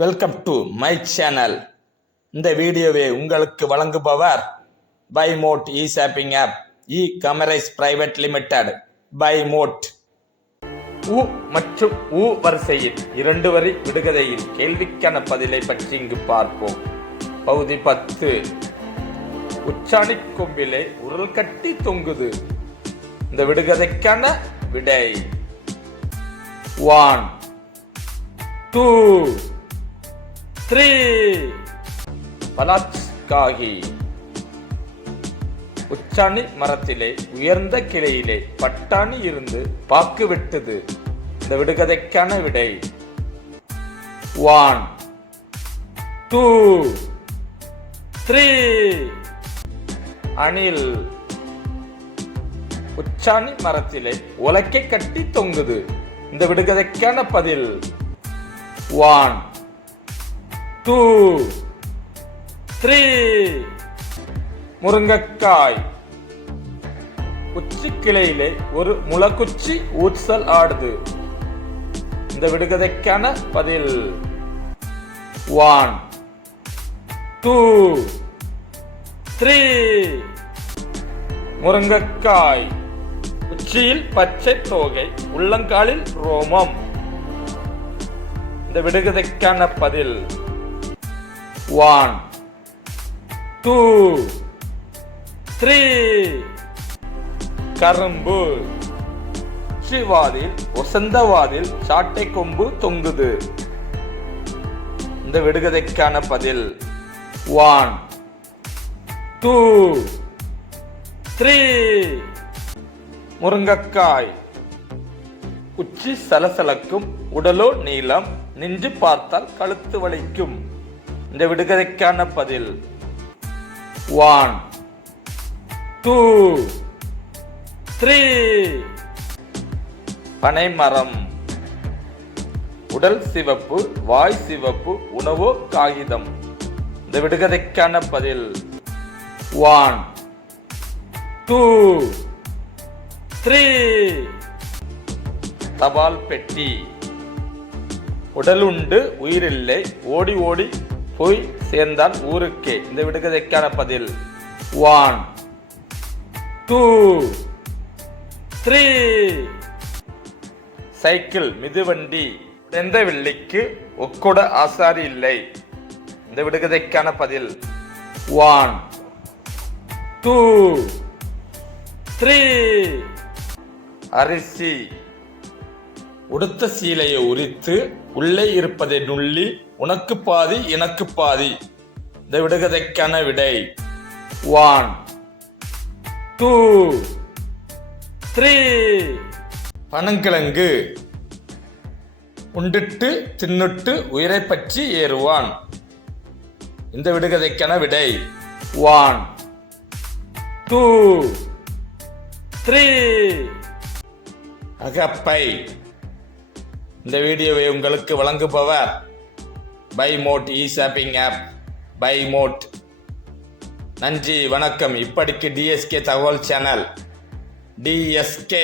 Welcome to my channel இந்த வீடியோவை உங்களுக்கு வழங்குபவர் by mode e shopping app e commerce private limited by mode உ மற்றும் உ வரிசையில் இரண்டு வரி விடுகதையில் கேள்விக்கான பதிலை பற்றி இங்கு பார்ப்போம். பகுதி பத்து. உச்சாணி கொம்பிலே உருள் கட்டி தொங்குது. இந்த விடுகதைக்கான விடை. One two three. பலாத்காகி. உச்சாணி மரத்திலே உயர்ந்த கிளையிலே பட்டாணி இருந்து பாக்கு விட்டது. இந்த விடுகதைக்கான விடை. ஒன் டூ த்ரீ அணில். உச்சாணி மரத்திலே உலக்கை கட்டி தொங்குது. இந்த விடுகதைக்கான பதில். ஒன் டூ த்ரீ முருங்கக்காய். உச்சி கிளையிலே ஒரு முளக்குச்சி ஊச்சல் ஆடுது. இந்த விடுகதைக்கான பதில். ஒன் டூ த்ரீ முருங்கக்காய். உச்சியில் பச்சை தோகை உள்ளங்காலில் ரோமம். இந்த விடுகதைக்கான பதில். ஒன் டூ த்ரீ கரும்பு. உச்சிவாதில் ஒசந்தவாதில் சாட்டை கொம்பு தொங்குது. இந்த விடுகதைக்கான பதில். ஒன் டூ த்ரீ முருங்கக்காய். உச்சி சலசலக்கும் உடலோ நீளம் நின்று பார்த்தால் கழுத்து வலிக்கும். இந்த விடுகதைக்கான பதில். ஒன் டூ த்ரீ பனைமரம். உடல் சிவப்பு வாய் சிவப்பு உணவோ காகிதம். இந்த விடுகதைக்கான பதில். ஒன் டூ த்ரீ தபால் பெட்டி. உடலுண்டு உயிரில்லை ஓடி ஓடி போய் சேர்ந்தால் ஊருக்கே. இந்த விடுகதைக்கான பதில். ஒன் டூ த்ரீ சைக்கிள் மிதுவண்டி. எந்த வெள்ளிக்கு ஒக்கூட ஆசாரி இல்லை? இந்த விடுகதைக்கான பதில். ஒன் டூ த்ரீ அரிசி. உடுத்த சீலையை உரித்து உள்ளே இருப்பதை நுள்ளி உனக்கு பாதி எனக்கு பாதி. இந்த விடுகதைக்கான விடை. ஒன் டூ த்ரீ பனங்கிழங்கு. உண்டுட்டு தின்னுட்டு உயிரை பற்றி ஏறுவான். இந்த விடுகதைக்கான விடை. ஒன் டூ த்ரீ அகப்பை. இந்த வீடியோவை உங்களுக்கு வழங்குபவர் by mode e shopping app by mode நன்றி வணக்கம். இப்படிக்கு டிஎஸ்கே தகவல் சேனல் டிஎஸ்கே